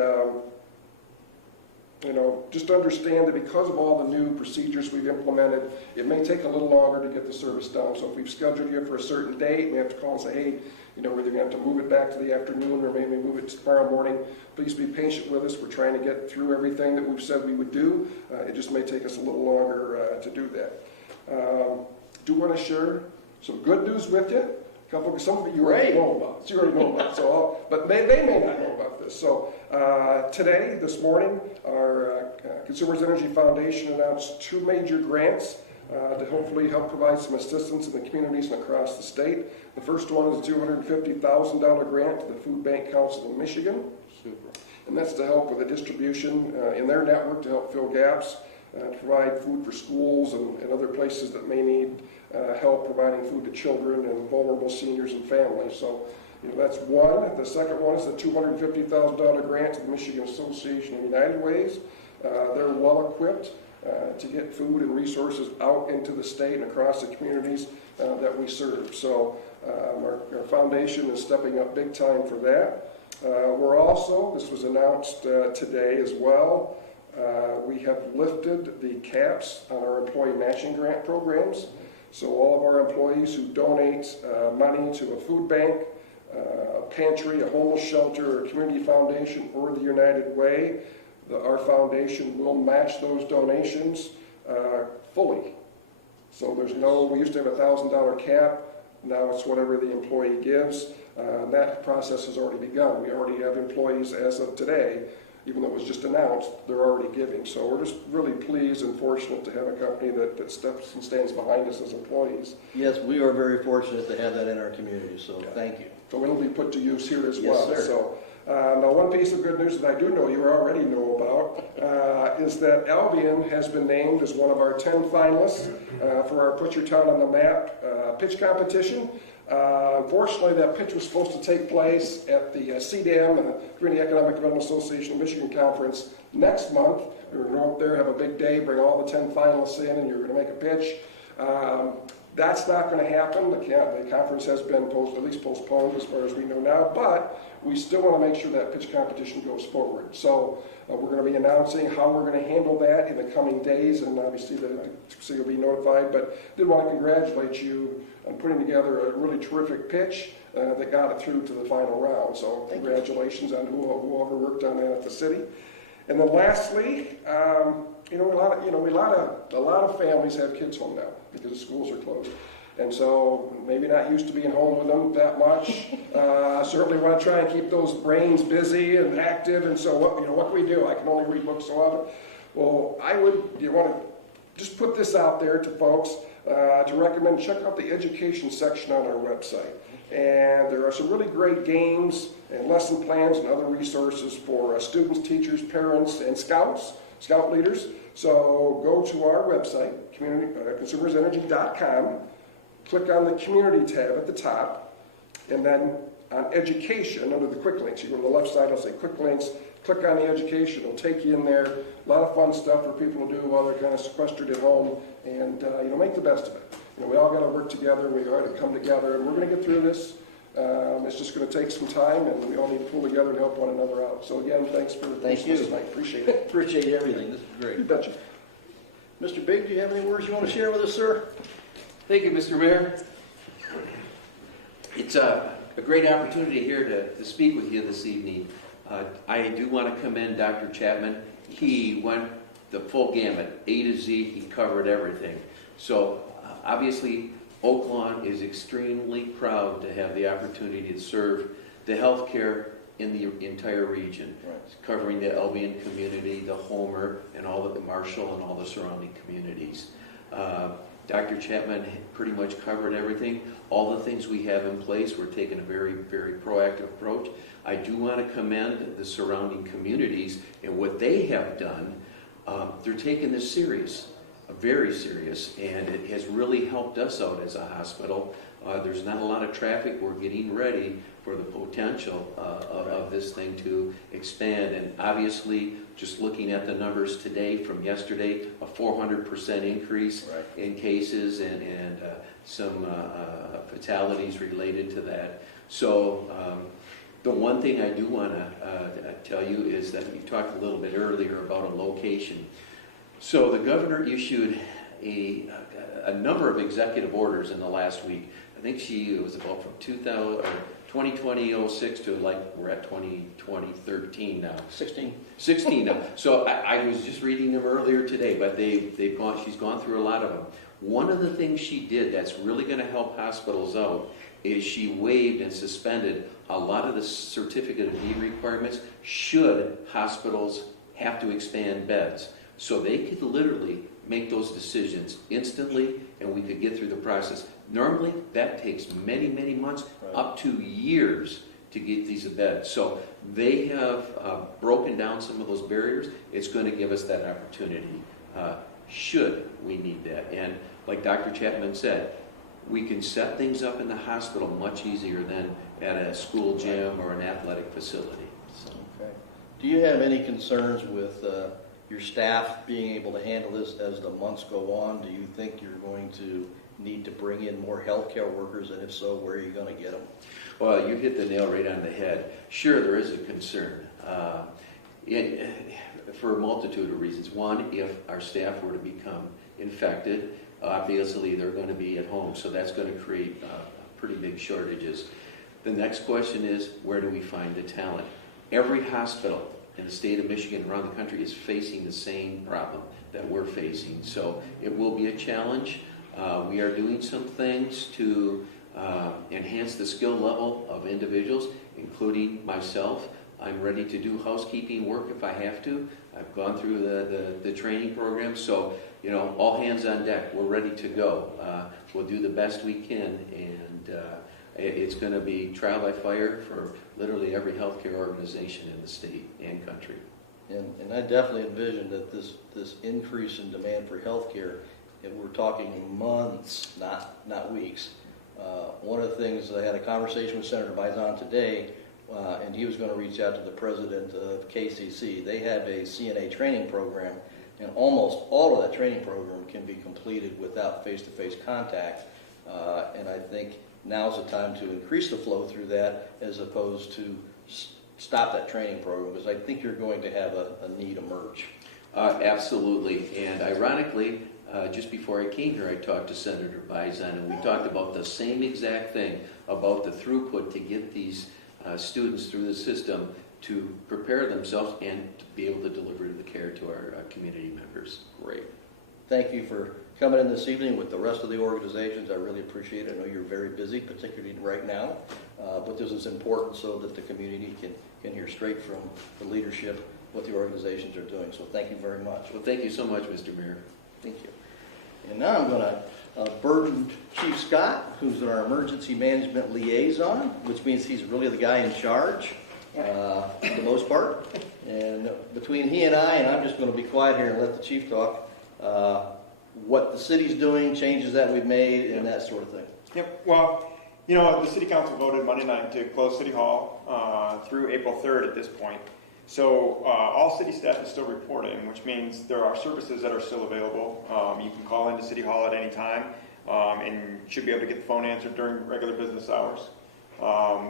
just understand that because of all the new procedures we've implemented, it may take a little longer to get the service done. So if we've scheduled you for a certain date, we have to call and say, hey, we're either going to have to move it back to the afternoon or maybe move it to tomorrow morning. Please be patient with us. We're trying to get through everything that we've said we would do. It just may take us a little longer to do that. Do want to share some good news with you. Some of you already know about. So, but they may not know about this. So today, this morning, our Consumers Energy Foundation announced 2 major grants to hopefully help provide some assistance in the communities and across the state. The first one is a $250,000 grant to the Food Bank Council of Michigan. Super. And that's to help with the distribution in their network to help fill gaps, to provide food for schools and other places that may need help providing food to children and vulnerable seniors and families. So that's one. The second one is the $250,000 grant to the Michigan Association of United Ways. They're well equipped to get food and resources out into the state and across the communities that we serve. So our foundation is stepping up big time for that. We're also, this was announced today as well, we have lifted the caps on our employee matching grant programs. So all of our employees who donate money to a food bank, a pantry, a homeless shelter, a community foundation, or the United Way, our foundation will match those donations fully. So there's we used to have a $1,000 cap, now it's whatever the employee gives. That process has already begun. We already have employees as of today, even though it was just announced, they're already giving. So we're just really pleased and fortunate to have a company that steps and stands behind us as employees. Yes, we are very fortunate to have that in our community, so thank you. So it'll be put to use here as Yes, well. sir. So now one piece of good news that I do know you already know about is that Albion has been named as one of our 10 finalists for our Put Your Town on the Map pitch competition. Unfortunately, that pitch was supposed to take place at the CDM and the Community Economic Development Association of Michigan Conference next month. We were going to go up there, have a big day, bring all the 10 finalists in, and you're going to make a pitch. That's not going to happen. The conference has been at least postponed as far as we know now, but we still want to make sure that pitch competition goes forward. So we're going to be announcing how we're going to handle that in the coming days, and obviously so you'll be notified. But I did want to congratulate you on putting together a really terrific pitch that got it through to the final round. So congratulations on whoever worked on that at the city. And then lastly, a lot of families have kids home now because the schools are closed. And so maybe not used to being home with them that much. Certainly want to try and keep those brains busy and active. And so what can we do? I can only read books so often. Well, you want to just put this out there to folks to recommend check out the education section on our website. And there are some really great games and lesson plans and other resources for students, teachers, parents, and scouts. scout leaders. So go to our website, consumersenergy.com, click on the community tab at the top, and then on education under the quick links. You go to the left side, it'll say quick links, click on the education, it'll take you in there. A lot of fun stuff for people to do while they're kind of sequestered at home, and make the best of it. We all got to work together, we got to come together, and we're going to get through this. It's just going to take some time, and we all need to pull together and help one another out. So again, thanks for Thank you. tonight. Appreciate it. Appreciate everything. This is great. You betcha. Mr. Big, do you have any words you want to share with us, sir? Thank you, Mr. Mayor. It's a great opportunity here to speak with you this evening. I do want to commend Dr. Chapman. He went the full gamut, A to Z. He covered everything. So obviously, Oak Lawn is extremely proud to have the opportunity to serve the healthcare in the entire region, covering the Albion community, the Homer, and all of the Marshall and all the surrounding communities. Dr. Chapman pretty much covered everything. All the things we have in place, we're taking a very, very proactive approach. I do want to commend the surrounding communities and what they have done. They're taking this serious, very serious, and it has really helped us out as a hospital. There's not a lot of traffic. We're getting ready for the potential of this thing to expand. And obviously, just looking at the numbers today from yesterday, a 400% increase in cases and some fatalities related to that. So the one thing I do want to tell you is that you talked a little bit earlier about a location. So the governor issued a number of executive orders in the last week. I think it was about from 2020-06 to we're at 2013 now. 16 now. So I was just reading them earlier today, but she's gone through a lot of them. One of the things she did that's really going to help hospitals out is she waived and suspended a lot of the certificate of need requirements should hospitals have to expand beds. So they could literally make those decisions instantly, and we could get through the process. Normally, that takes many, many months, up to years, to get these beds. So they have broken down some of those barriers. It's going to give us that opportunity, should we need that. And like Dr. Chapman said, we can set things up in the hospital much easier than at a school gym or an athletic facility. So. Okay. Do you have any concerns with your staff being able to handle this as the months go on? Do you think you're going to need to bring in more healthcare workers, and if so, where are you going to get them? Well, you hit the nail right on the head. Sure, there is a concern for a multitude of reasons. One, if our staff were to become infected, obviously they're going to be at home, so that's going to create pretty big shortages. The next question is, where do we find the talent? Every hospital in the state of Michigan, around the country, is facing the same problem that we're facing. So it will be a challenge. We are doing some things to enhance the skill level of individuals, including myself. I'm ready to do housekeeping work if I have to. I've gone through the training program, so all hands on deck. We're ready to go. We'll do the best we can, and it's going to be trial by fire for literally every healthcare organization in the state and country. And I definitely envision that this increase in demand for healthcare, and we're talking months, not weeks. One of the things, I had a conversation with Senator Bison today, and he was going to reach out to the president of KCC. They have a CNA training program, and almost all of that training program can be completed without face-to-face contact. And I think now's the time to increase the flow through that as opposed to stop that training program, because I think you're going to have a need emerge. Absolutely. And ironically, just before I came here, I talked to Senator Bison, and we talked about the same exact thing, about the throughput to get these students through the system to prepare themselves and to be able to deliver the care to our community members. Great. Thank you for coming in this evening with the rest of the organizations. I really appreciate it. I know you're very busy, particularly right now, but this is important so that the community can hear straight from the leadership what the organizations are doing. So thank you very much. Well, thank you so much, Mr. Mayor. Thank you. And now I'm going to burden Chief Scott, who's our emergency management liaison, which means he's really the guy in charge. for the most part. And between he and I'm just going to be quiet here and let the chief talk, what the city's doing, changes that we've made, and that sort of thing. Yep, well, you know, the city council voted Monday night to close City Hall through April 3rd at this point. So all city staff is still reporting, which means there are services that are still available. You can call into City Hall at any time and should be able to get the phone answered during regular business hours.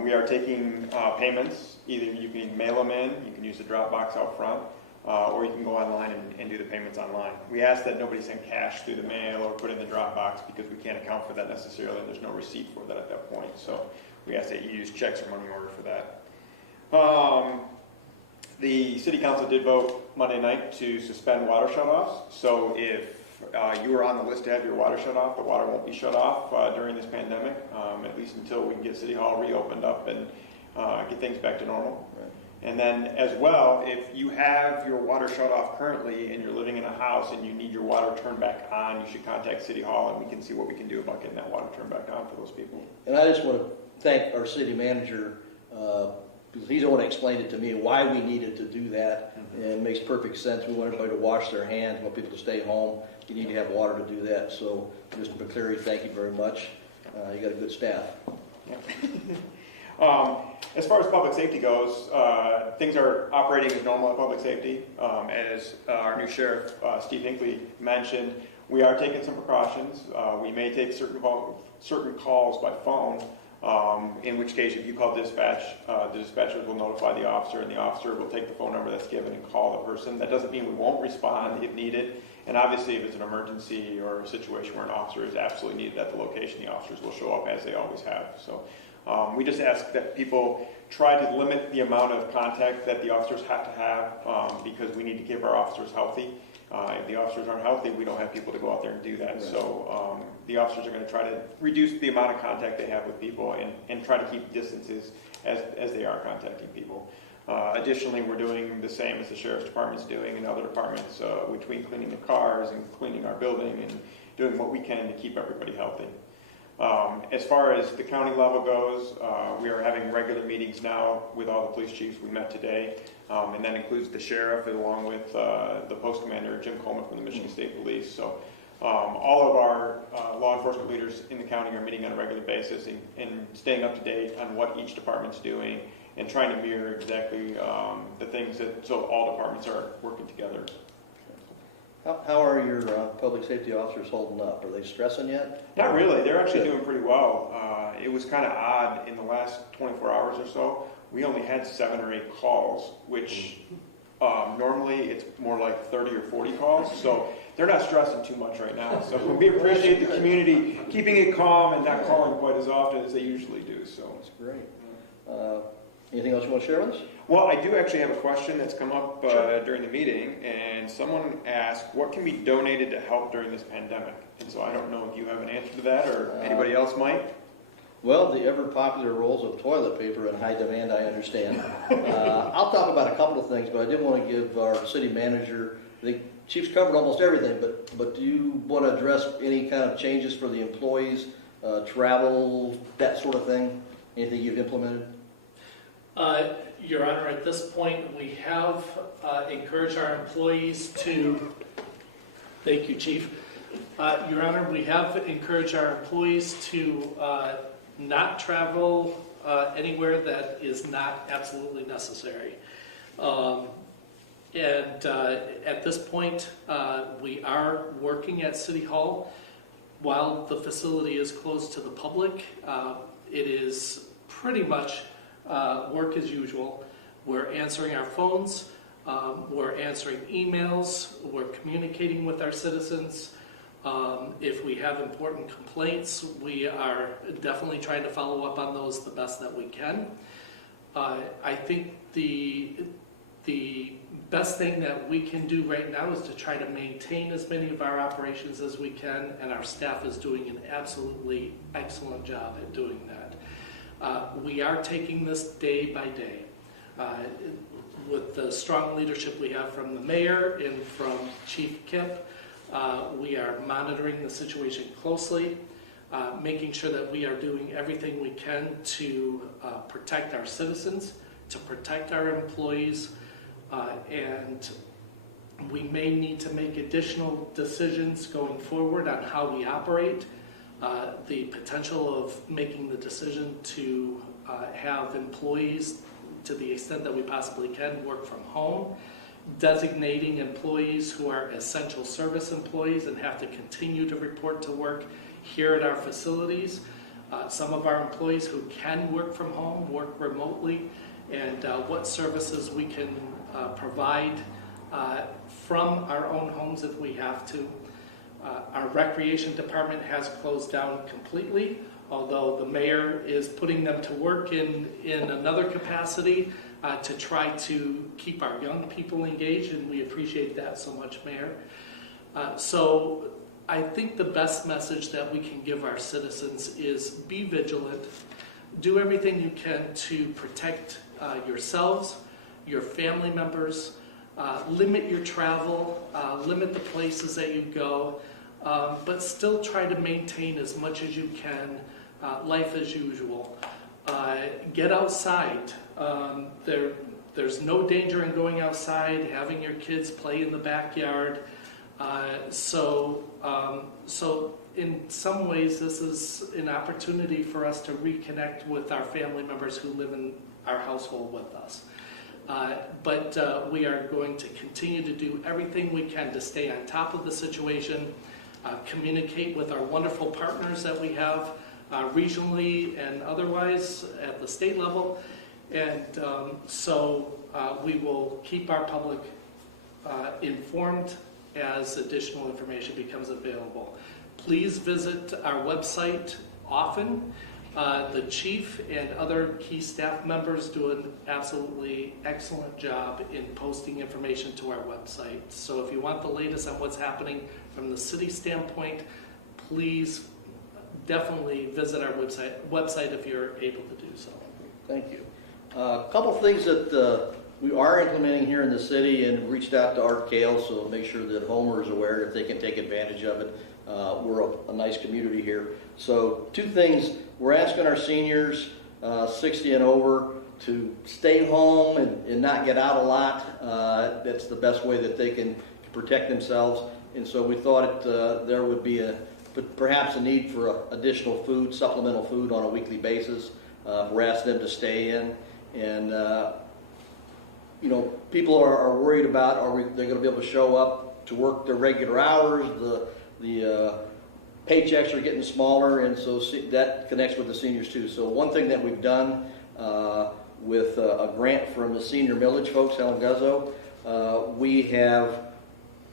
We are taking payments. Either you can mail them in, you can use the drop box out front, or you can go online and do the payments online. We ask that nobody send cash through the mail or put in the drop box because we can't account for that necessarily, and there's no receipt for that at that point. So we ask that you use checks or money order for that. The city council did vote Monday night to suspend water shutoffs. So if you were on the list to have your water shut off, the water won't be shut off during this pandemic, at least until we can get City Hall reopened up and get things back to normal. Right. And then as well, if you have your water shut off currently and you're living in a house and you need your water turned back on, you should contact City Hall and we can see what we can do about getting that water turned back on for those people. And I just want to thank our city manager, because he's the one that explained it to me, why we needed to do that. And it makes perfect sense. We want everybody to wash their hands, we want people to stay home. You need to have water to do that. So, Mr. McCleary, thank you very much. You got a good staff. Yeah. As far as public safety goes, things are operating as normal at public safety. As our new sheriff, Steve Hinckley, mentioned, we are taking some precautions. We may take certain calls by phone, in which case if you call dispatch, the dispatchers will notify the officer and the officer will take the phone number that's given and call the person. That doesn't mean we won't respond if needed. And obviously if it's an emergency or a situation where an officer is absolutely needed at the location, the officers will show up as they always have. So we just ask that people try to limit the amount of contact that the officers have to have because we need to keep our officers healthy. If the officers aren't healthy, we don't have people to go out there and do that. Right. So the officers are going to try to reduce the amount of contact they have with people and try to keep distances as they are contacting people. Additionally, we're doing the same as the sheriff's department's doing and other departments between cleaning the cars and cleaning our building and doing what we can to keep everybody healthy. As far as the county level goes, we are having regular meetings now with all the police chiefs. We met today, and that includes the sheriff along with the post commander, Jim Coleman from the Michigan State Police. So all of our law enforcement leaders in the county are meeting on a regular basis and staying up to date on what each department's doing and trying to mirror exactly the things so all departments are working together. How are your public safety officers holding up? Are they stressing yet? Not really. They're actually doing pretty well. It was kind of odd in the last 24 hours or so. We only had 7 or 8 calls, which normally it's more like 30 or 40 calls. So they're not stressing too much right now. So we appreciate the community keeping it calm and not calling quite as often as they usually do. So that's great. Anything else you want to share with us? Well, I do actually have a question that's come up during the meeting, and someone asked, what can be donated to help during this pandemic? And so I don't know if you have an answer to that or anybody else might. Well, the ever-popular rolls of toilet paper in high demand, I understand. I'll talk about a couple of things, but I did want to give our city manager, the chief's covered almost everything, but do you want to address any kind of changes for the employees, travel, that sort of thing? Anything you've implemented? Your Honor, at this point, we have encouraged our employees to, thank you, Chief. Your Honor, we have encouraged our employees to not travel anywhere that is not absolutely necessary. And at this point, we are working at City Hall. While the facility is closed to the public, it is pretty much work as usual. We're answering our phones, we're answering emails, we're communicating with our citizens. If we have important complaints, we are definitely trying to follow up on those the best that we can. I think the best thing that we can do right now is to try to maintain as many of our operations as we can, and our staff is doing an absolutely excellent job at doing that. We are taking this day by day. With the strong leadership we have from the mayor and from Chief Kemp, we are monitoring the situation closely, making sure that we are doing everything we can to protect our citizens to protect our employees, and we may need to make additional decisions going forward on how we operate. The potential of making the decision to have employees, to the extent that we possibly can, work from home, designating employees who are essential service employees and have to continue to report to work here at our facilities. Some of our employees who can work from home, work remotely, and what services we can provide from our own homes if we have to. Our recreation department has closed down completely, although the mayor is putting them to work in another capacity to try to keep our young people engaged, and we appreciate that so much, Mayor. So I think the best message that we can give our citizens is be vigilant, do everything you can to protect yourselves, your family members, limit your travel, limit the places that you go, but still try to maintain as much as you can life as usual. Get outside. There's no danger in going outside, having your kids play in the backyard. So in some ways, this is an opportunity for us to reconnect with our family members who live in our household with us. But we are going to continue to do everything we can to stay on top of the situation, communicate with our wonderful partners that we have regionally and otherwise at the state level. And so we will keep our public informed as additional information becomes available. Please visit our website often. The chief and other key staff members do an absolutely excellent job in posting information to our website. So if you want the latest on what's happening from the city standpoint, please definitely visit our website if you're able to do so. Thank you. A couple things that we are implementing here in the city, and reached out to Art Kale, so make sure that Homer is aware if they can take advantage of it. We're a nice community here. So two things, we're asking our seniors 60 and over to stay home and not get out a lot. That's the best way that they can protect themselves. And so we thought there would be perhaps a need for additional food, supplemental food on a weekly basis. We're asking them to stay in. And you know, people are worried about they're going to be able to show up to work their regular hours. The paychecks are getting smaller, and so that connects with the seniors too. So one thing that we've done with a grant from the senior millage folks, Helen Guzzo, we have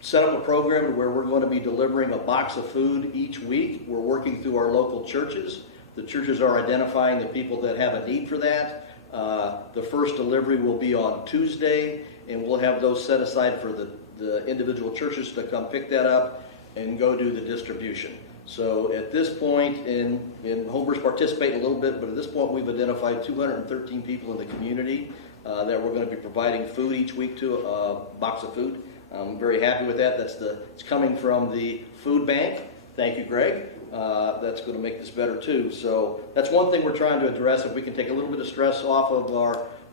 set up a program where we're going to be delivering a box of food each week. We're working through our local churches. The churches are identifying the people that have a need for that. The first delivery will be on Tuesday, and we'll have those set aside for the individual churches to come pick that up and go do the distribution. So at this point, and Homer's participating a little bit, but at this point we've identified 213 people in the community that we're going to be providing food each week to, a box of food. I'm very happy with that. It's coming from the food bank. Thank you, Greg. That's going to make this better too. So that's one thing we're trying to address. If we can take a little bit of stress off of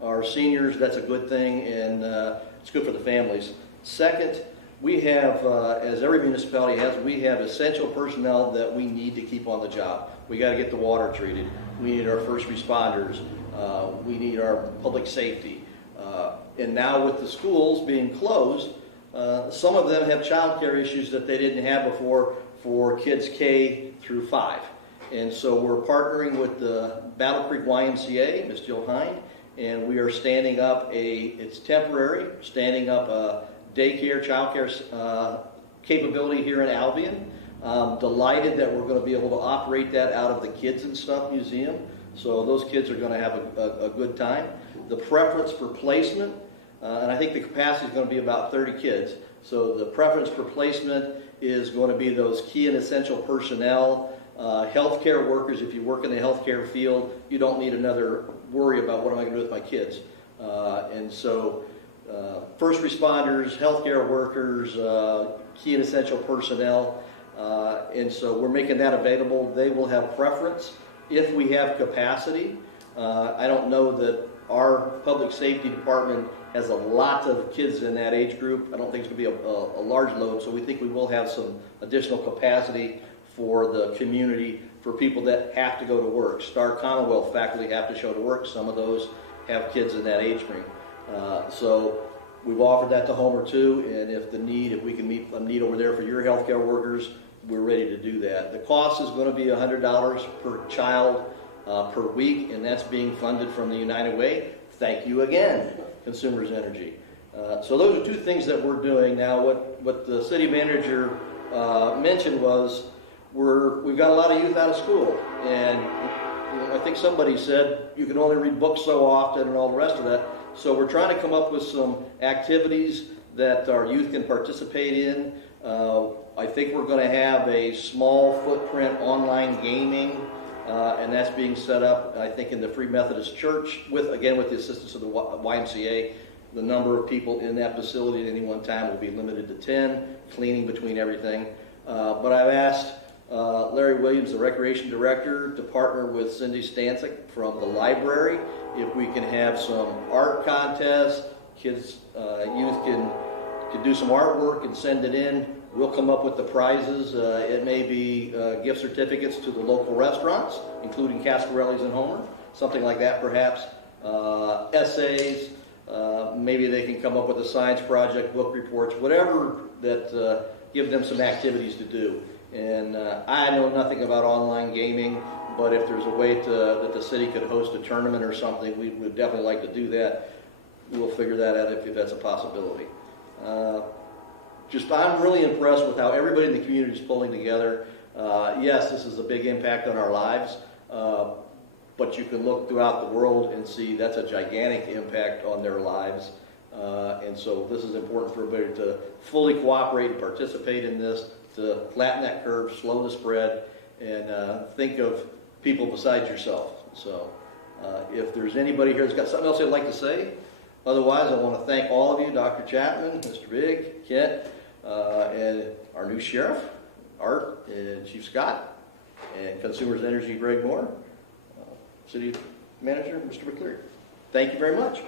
our seniors, that's a good thing, and it's good for the families. Second, we have, as every municipality has, we have essential personnel that we need to keep on the job. We got to get the water treated. We need our first responders. We need our public safety. And now with the schools being closed, some of them have child care issues that they didn't have before for kids K through 5. And so we're partnering with the Battle Creek YMCA, Ms. Jill Hine, and we are standing up it's temporary, standing up a daycare, childcare capability here in Albion. Delighted that we're going to be able to operate that out of the Kids and Stuff Museum. So those kids are going to have a good time. The preference for placement, and I think the capacity is going to be about 30 kids. So the preference for placement is going to be those key and essential personnel, healthcare workers. If you work in the healthcare field, you don't need another worry about what am I going to do with my kids. And so first responders, healthcare workers, key and essential personnel. And so we're making that available. They will have preference if we have capacity. I don't know that our public safety department has a lot of kids in that age group. I don't think it's going to be a large load, so we think we will have some additional capacity for the community, for people that have to go to work. Star Commonwealth faculty have to show to work. Some of those have kids in that age group. So we've offered that to Homer too, and if we can meet a need over there for your healthcare workers, we're ready to do that. The cost is going to be $100 per child per week, and that's being funded from the United Way. Thank you again, Consumers Energy. So those are two things that we're doing now. What the city manager mentioned was we've got a lot of youth out of school, and I think somebody said you can only read books so often and all the rest of that. So we're trying to come up with some activities that our youth can participate in. I think we're going to have a small footprint online gaming, and that's being set up, I think, in the Free Methodist Church with the assistance of the YMCA. The number of people in that facility at any one time will be limited to 10, cleaning between everything. But I've asked Larry Williams, the Recreation Director, to partner with Cindy Stancic from the library. If we can have some art contests, kids, youth can do some artwork and send it in. We'll come up with the prizes. It may be gift certificates to the local restaurants, including Cascarelli's and Homer, something like that perhaps. Essays, maybe they can come up with a science project, book reports, whatever that give them some activities to do. And I know nothing about online gaming, but if there's a way that the city could host a tournament or something, we would definitely like to do that. We'll figure that out if that's a possibility. I'm really impressed with how everybody in the community is pulling together. Yes, this is a big impact on our lives, but you can look throughout the world and see that's a gigantic impact on their lives. And so this is important for everybody to fully cooperate and participate in this, to flatten that curve, slow the spread, and think of people besides yourself. So if there's anybody here that's got something else they'd like to say, otherwise I want to thank all of you, Dr. Chapman, Mr. Bigg, Kent, and our new sheriff, Art, and Chief Scott, and Consumers Energy, Greg Moore, City Manager, Mr. McCleary. Thank you very much.